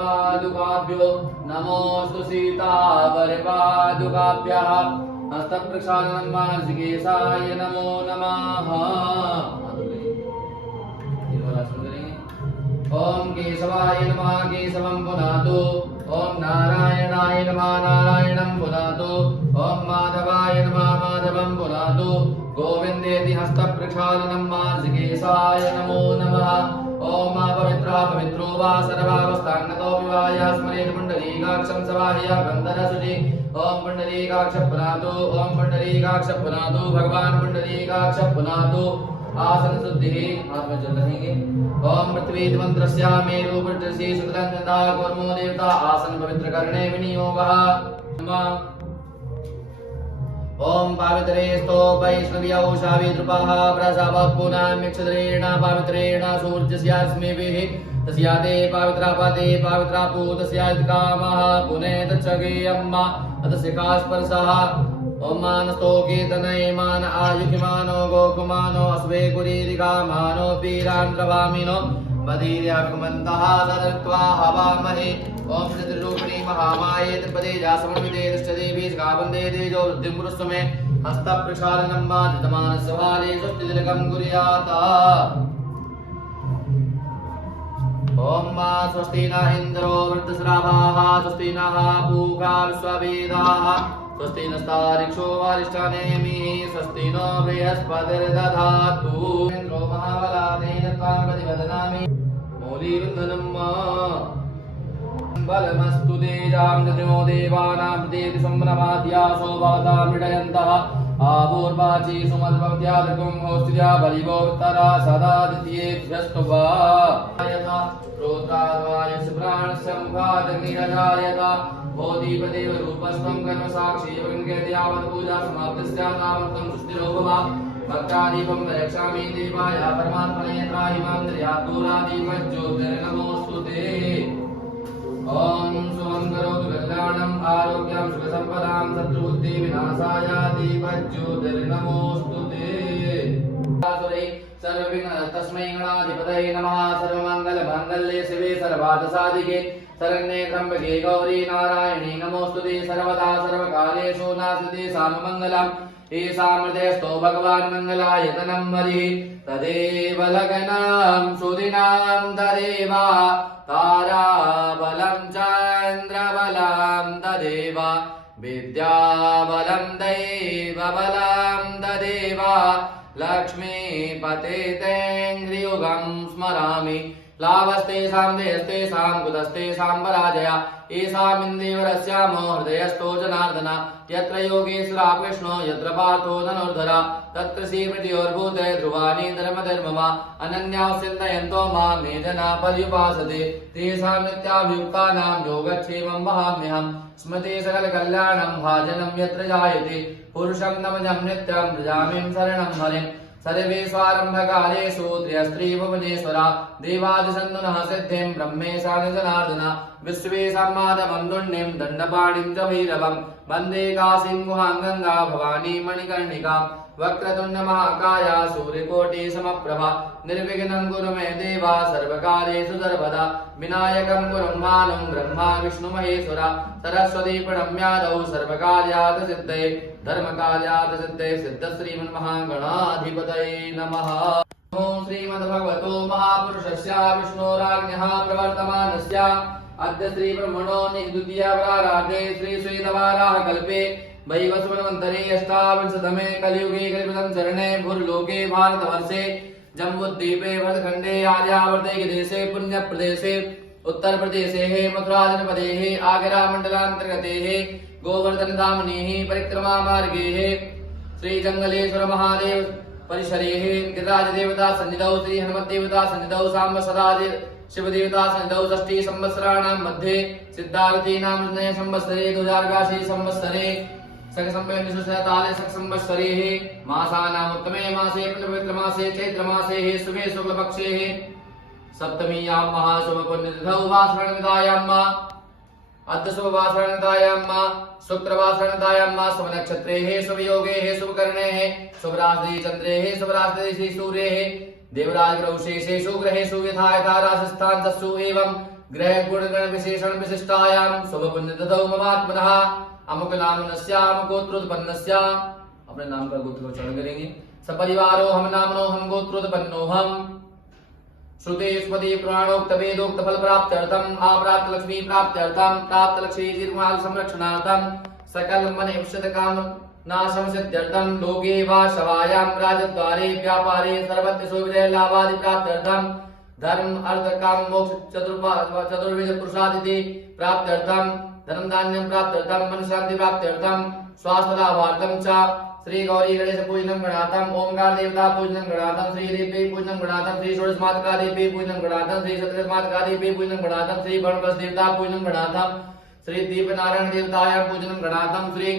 पादुकाभ्यो नमोऽस्तु सीतावरपादुकाभ्यः हस्तप्रक्षालनं मार्जिकेशाय नमो नमः। ओम केशवाय नमः केशवं पुनातु। ओम नारायणाय नमः नारायणं पुनातु। ओम माधवाय नमः माधवं पुनातु। गोविन्देति हस्तप्रक्षालनं मार्जिकेशाय नमो नमः। ओम अपवित्रः पवित्रो वा सर्वावस्थान्गतो विवाय स्मरेत् पुण्डरीकाक्षं सवाह्य बन्धनसुचि। ओम पुण्डरीकाक्ष पुनातु। ओम पुण्डरीकाक्ष पुनातु। भगवान पुण्डरीकाक्ष पुनातु। आसन शुद्धि हाथ में जल रहेंगे। ओम पृथ्वी मंत्रस्य मेरु पृथ्वी सुतरंजता कर्मो देवता आसन पवित्र करणे विनियोगः। ओम पावित्रे स्तो वैष्णव्यौ शाविद्रुपः प्रसवपुनाम्यक्षद्रेण पवित्रेण सूर्यस्यास्मिभिः तस्याते पवित्रापते पवित्रापूतस्यात्कामः पुनेतच्छगेयम्मा अतस्य कास्पर्शः। ओम मानस्तो कीर्तनयमान आयुषमानो गोकुमानो अस्वे कुरीरिकामानो पीरान्द्रवामिनो मदीर्यागमन्तः सदत्वा हवामहे। ओम श्रीरूपिणी महामाये त्रिपदे जासमन्विते दृष्टदेवी गावन्दे तेजो वृद्धिमुरुस्वमे हस्तप्रक्षालनं माजितमानसवाले स्वस्तितिलकं कुर्यात्। ओम मा स्वस्ति न इन्द्रो वृद्धश्रावाः स्वस्ति नः पूषा विश्ववेदाः स्वस्ति नस्तारिक्षो वारिष्ठानेमिः स्वस्ति नो बृहस्पतिर्दधातु। इन्द्रो महाबलादेन त्वां प्रतिवदनामि मौलिवन्दनं बलमस्तु तेजां दद्मो देवानां प्रतीति सम्भ्रमाद्यासो भवतां मृडयन्तः आपूर्वाची सुमद्भवत्यादृगुं होस्तिजा बलिवो उत्तरा सदा द्वितीयेभ्यस्तु वा रोत्राद्वाय सुप्राणस्य मुखादग्निरजायत बोधिपदेव रूपस्थं कर्म साक्षी गङ्गेद्यावत् पूजा समाप्तिस्यातावत्तं सुस्थिरो भव भक्तादीपं रक्षामि देवाय परमात्मने त्राहि मां निर्यातूरादीपज्योतिर्नमोऽस्तु ते। ओम शुभं करोतु कल्याणं आरोग्यं सुखसम्पदां शत्रुबुद्धिविनाशाय दीपज्योतिर्नमोऽस्तु ते। सर्वविघ्न तस्मै गणाधिपतये नमः। सर्वमङ्गलमाङ्गल्ये शिवे सर्वार्थसाधिके शरण्ये त्र्यम्बके गौरी नारायणी नमोऽस्तुते। सर्वदा सर्वकालेषु नास्ति साममङ्गलम् ईशामृतेस्तो भगवान् मङ्गलायतनं हरिः तदेव लग्नं सुदिनं तदेव ताराबलं चन्द्रबलं तदेव विद्याबलं दैवबलं तदेव लक्ष्मीपतेतेन्द्रियुगं स्मरामि लाभस्तेषां देयस्तेषां कुतस्तेषां पराजया ईशामिन्दीवरस्यामो हृदयस्थो जनार्दन यत्र योगेश्वरा कृष्णो यत्र पार्थो धनुर्धरा तत्र श्रीमृत्योर्भूते ध्रुवाणि धर्मधर्ममा अनन्याः चिन्तयन्तो मां ये जना पर्युपासते तेषां नित्याभियुक्तानां योगक्षेमं वहाम्यहं स्मृति सकलकल्याणं भाजनं यत्र जायते पुरुषं नमजं नित्यं भजामिं शरणं हरिम् सर्वेष्वारम्भकालेषु त्र्यस्त्रीभुवनेश्वरा देवादिसन्दुनः सिद्धिं ब्रह्मेशानि जनार्दन विश्वेशां माधवन्दुण्यं दण्डपाणिं च भैरवं वन्दे काशीं गुहां गङ्गा भवानी मणिकर्णिका वक्रतुण्डमहाकाया सूर्यकोटिसमप्रभा निर्विघ्नं कुरु मे देवा सर्वकार्येषु सर्वदा विनायकं गुरुं भानुं ब्रह्मा विष्णुमहेश्वरा सरस्वती प्रणम्यादौ सर्वकार्यात् सिद्धये धर्मकार्यात् सिद्धये सिद्धश्रीमन्महागणाधिपतये नमः। ओम श्रीमद्भगवतो महापुरुषस्य विष्णोराज्ञः प्रवर्तमानस्य अद्य श्रीब्रह्मणो द्वितीयावराहे श्रीश्वेतवाराह कल्पे वैवस्वतमन्तरे अष्टाविंशतमे कलियुगे कलियुगं चरणे भूर्लोके भारतवर्षे जम्बूद्वीपे भरतखण्डे आर्यावर्ते देशे पुण्यप्रदेशे उत्तर प्रदेशे मथुरा जनपदे आगरा मंडलांतर्गते गोवर्धन धामने परिक्रमा मार्गे श्री जंगलेश्वर महादेव परिसरे गिरिराज देवता सन्निधौ श्री हनुमत देवता सन्निधौ सांब सदा शिव देवता सन्निधौ षष्ठी संवत्सराणां मध्ये सिद्धार्थी नाम संवत्सरे 2082 संवत्सरे सख संवत्सरे सख संवत्सरे मासानाम् उत्तमे मासे पवित्र मासे चैत्र मासे शुभे शुक्ल पक्षे सप्तमीयां महाशुभ पुण्यतिथौ वासरणदायां अद्य शुभ वासरणदायां शुक्रवासरणदायां शुभ नक्षत्रे शुभ योगे शुभ करणे शुभ राशि चंद्रे शुभ राशि सूर्ये देवराज ग्रहशेषेषु ग्रहेषु यथा यथा राशिस्थान तस्सु एवं ग्रह गुणगण विशेषण विशिष्टायाम शुभ पुण्य ददौ ममात्मनः अमुक नामनस्य अमुकोत्रोत्पन्नस्य अपने नाम का गोत्र उच्चारण करेंगे। सपरिवारो हम नामनो हम गोत्रोत्पन्नो हम श्रुते स्मृति पुराणोक्त वेदोक्त फल प्राप्त्यर्थम अप्राप्त लक्ष्मी प्राप्त्यर्थम प्राप्त लक्ष्मी दीर्घकाल संरक्षणार्थम सकल मन इप्सित काम नाशम सिद्ध्यर्थम लोके वा शवायां राजद्वारे व्यापारे सर्वत्र सुविधे लाभादि प्राप्त्यर्थम धर्म अर्थ काम मोक्ष चतुर्विध पुरुषादिति प्राप्त्यर्थम धर्म धान्यं प्राप्त्यर्थम मन शांति प्राप्त्यर्थम स्वास्थ्य लाभार्थम च श्री गौरी गणेश पूजनं गणातम ओंकार देवता पूजनं गणातम श्री देवी पूजनं गणातम श्री षोडश मातृका देवी पूजनं गणातम श्री सतरथ मातृका देवी पूजनं गणातम श्री वर्णवस देवता पूजनं गणातम श्री दीप नारायण देवतायां पूजनं गणातम श्री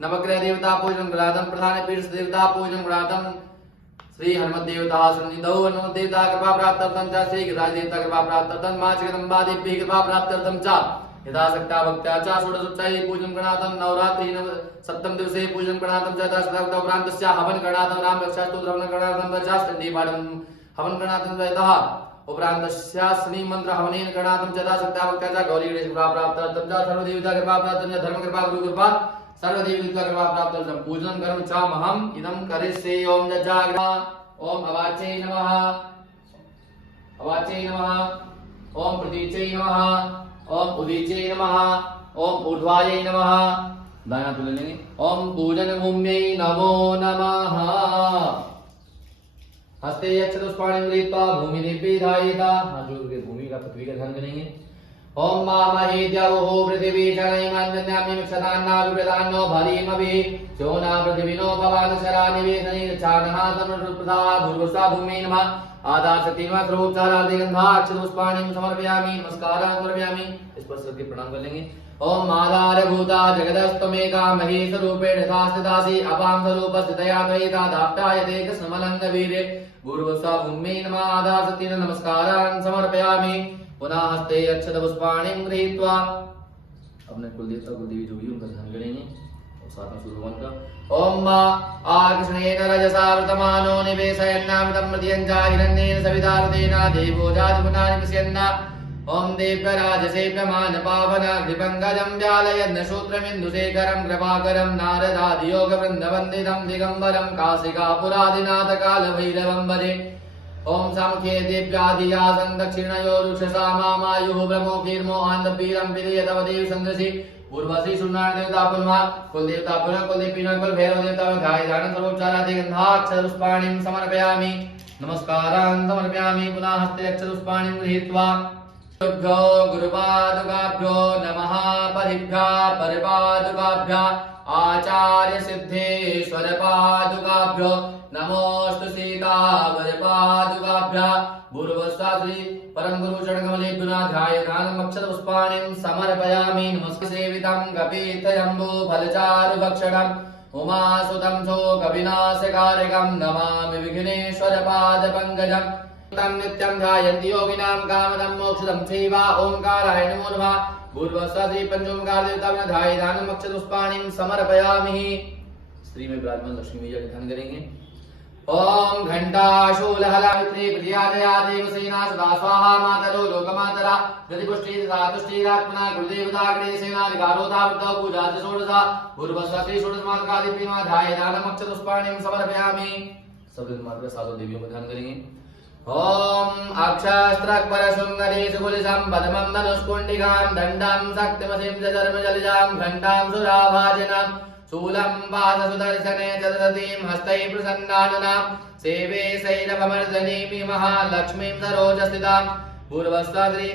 नवग्रह देवता पूजनं गणातम प्रधान पीठ देवता पूजनं गणातम श्री हनुमत देवता सन्निधौ हनुमत देवता कृपा प्राप्त्यर्थम च श्री गिरिराज देवता कृपा प्राप्त्यर्थम मां जगदम्बा देवी कृपा प्राप्त्यर्थम च यथाशक्ता भक्त्या च षोडशोपचारे पूजनं गणातम नवरात्रि सप्तम दिवसे पूजनं गणातम च दशदग्ध उपरान्तस्य हवन गणातम राम रक्षा स्तोत्र हवन गणातम च चण्डी पाठं हवन गणातम च यतः उपरान्तस्य श्री मंत्र हवनेन गणातम च यथाशक्ता भक्त्या च गौरी गणेश कृपा प्राप्त्यर्थम च सर्वदेवता कृपा प्राप्त्यर्थम च धर्म कृपा गुरु कृपा सर्वदेवी कृपा प्राप्त्यर्थम पूजनं कर्म च महं इदं करिष्ये ओम जजाग्रा ओम अवाच्यै नमः अवाच्यै नमः ओम प्रतीच्यै नमः ओम उदीच्यै नमः ओम ऊर्ध्वायै नमः दायां तुले लेंगे ओम पूजन भूम्यै नमो नमः हस्ते अक्षतुष्पाणिं गृहीत्वा भूमि देवी धायेत हाथ जोड़ के भूमि का पृथ्वी का ध्यान करेंगे ओम मामहे द्यौः पृथिवी शनैमान्यन्यामि मिक्षतान्नाभिप्रदान्नो भरीमभि चोना पृथिविनो भवान् शरानिवेशनैर्चानः समृद्धप्रदा भूर्भुवस्वा भूम्यै नमः आदाशक्ति नमः सर्वोपचारादि गन्धाक्षतुष्पाणिं समर्पयामि नमस्कारं समर्पयामि इस पर सर के प्रणाम कर लेंगे ओम आधारभूता जगदस्तमेका महेशरूपेण यथास्थितासि अपां स्वरूपस्थितया त्वयिता दाप्तायते कृष्णमलङ्गवीरे भूर्भुवस्वा भूम्यै नमः आदाशक्ति नमस्कारं समर्पयामि पुनः हस्ते अक्षतपुष्पाणिं गृहीत्वा अपने कुलदेवता कुलदेवी जो भी उनका ध्यान करेंगे और साथ में सूर्यभगवान का ओम आकृष्णेन रजसा वर्तमानो निवेशयन्नामृतं मृत्यञ्जा हिरण्येन सवितारतेन देवो जातमुनानि पश्यन्ना ओम देवराजसे प्रमाण पावना कृपङ्कजं व्यालयन् शूत्रमिन्दुशेखरं कृपाकरं नारदादियोग वृन्दवन्दितं दिगम्बरं काशिकापुरादिनाथ कालभैरवं भजे ओम सामख्ये देव्याधियासन् दक्षिणयोरुषसा मामायुः ब्रह्मोकीर्मो आन्दपीरं विदयतव देव सन्दसि पूर्वसि सुनारायण देवता पुन्हा कुलदेवता पुनः कुलदेवीना कुलभैरव देवता गाय ध्यान सर्वोपचारादि गन्धाक्षतपुष्पाणिं समर्पयामि नमस्कारं समर्पयामि पुनः हस्ते अक्षतपुष्पाणिं गृहीत्वा गुरुपादुकाभ्यो नमः परिभ्यः परिपादुकाभ्यः आचार्य सिद्धेश्वर पादुकाभ्यो नमोस्तु सीता परिपादुकाभ्यः भूर्भुवस्वा श्री परम गुरु चरणकमलेभ्यो ध्यायेतानम् अक्षतपुष्पाणिं समर्पयामि नमस्ते सेवितं कपीतजम्बो फलचारुभक्षणम् उमासुतं शोकविनाशकारिकं नमामि विघ्नेश्वर पादपङ्कजम् तं नित्यं ध्यायन्ति योगिनां कामदं मोक्षदं चैव ओंकाराय नमो नमः भूर्भुवस्वा श्री पंचोंकार देवता ध्यायेतानम् अक्षतपुष्पाणिं समर्पयामि स्त्री में विराजमान लक्ष्मी मैया का ध्यान करेंगे ओम घंटाशूलहलावित्री प्रियाजया देवसेना सदा स्वाहा मातरो लोकमातरा प्रतिपुष्टि सातुष्टिरात्मना कुलदेवता गणेशेनाधिकारोधा वृद्धौ पूजा षोडशा भूर्भुवस्वा श्री षोडशमातृकादिप्रीमा ध्यायेतानम् अक्षतपुष्पाणिं समर्पयामि सब मातृका सातों देवियों का ध्यान करेंगे ओम अक्षस्त्रक्परशृंगरे सुकुलिसं पद्मं धनुष्कुण्डिकां दण्डं शक्तिमसिं च धर्मजलजां घण्टां सुराभाजनां शूलं पादसुदर्शने चतुरतीं हस्तैः प्रसन्नाननां सेवे शैलभमर्दनीं महालक्ष्मीं सरोजस्थितां भूर्भुवस्वा श्री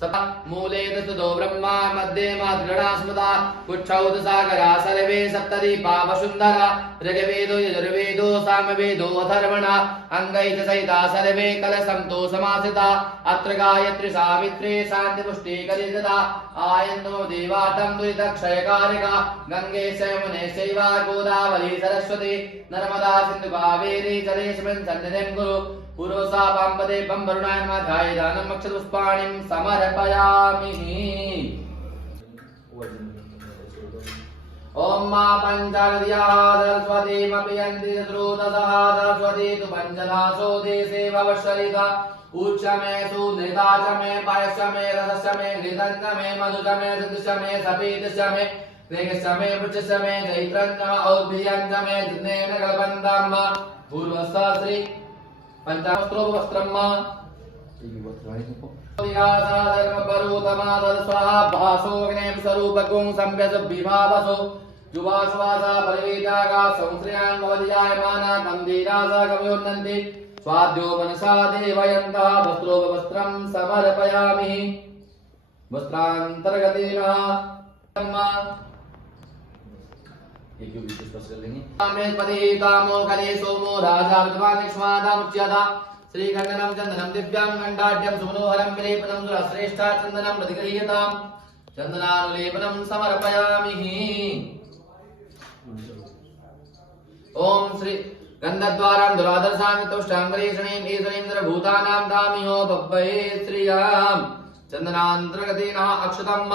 सपा मूले तस्तुतो ब्रह्मा मध्ये मातृगणा स्मृता कुक्षौ सागरा सर्वे सप्तदीपा वसुन्धरा ऋग्वेदो यजुर्वेदो सामवेदो अथर्वणा अंगैः सहिता सर्वे कलशं तो समासिता अत्र गायत्री सावित्री शान्तिपुष्टि कलितदा आयन्तो देवातं दुरितक्षयकारिका गंगे यमुने चैव गोदावरी सरस्वती नर्मदा सिन्धु कावेरी जलेऽस्मिन् सन्निधिं कुरु पूर्वसा पाम्पदे पं वरुणाय नमः ध्यायेतानम् अक्षतपुष्पाणिं समर्पयामि ओम मा पंचनद्याः सरस्वतीमपि यन्ति श्रुतसः सरस्वती तु पञ्चदासो देशे भवश्वरिता ऊच मे सुनृता च मे पायश्च मे रसश्च मे घृतं च मे मधुश्च मे सतिश्च मे सपीतश्च मे रेगश्च मे वृक्षश्च मे चैत्रं च और्भियं च मे जिनेन कल्पन्तं पूर्वस्था श्री पंचास्त्रोपवस्त्रं स्वरूपकुं संव्यसुभिभावसो जुवासवासा परिवेदागा संश्रयान् भवदियायमाना गम्भीरासा कवयोन्नन्ति स्वाद्यो मनसा देवयन्तः वस्त्रोपवस्त्रं समर्पयामि वस्त्रान्तर्गतेनः तामो कले सोमो राजा विद्वानिक्ष्मादामुच्यता श्रीखण्डनं चन्दनं दिव्यां खण्डाढ्यं सुमनोहरं विलेपनं सुरश्रेष्ठा चन्दनं प्रतिगृह्यतां चन्दनानुलेपनं समर्पयामि ओम श्री गन्धद्वारां दुरादर्शां तुष्टाङ्गरेषणीं ईश्वरीन्द्रभूतानां धामिहो बभ्वये श्रियां चन्दनान्तर्गतेन अक्षतं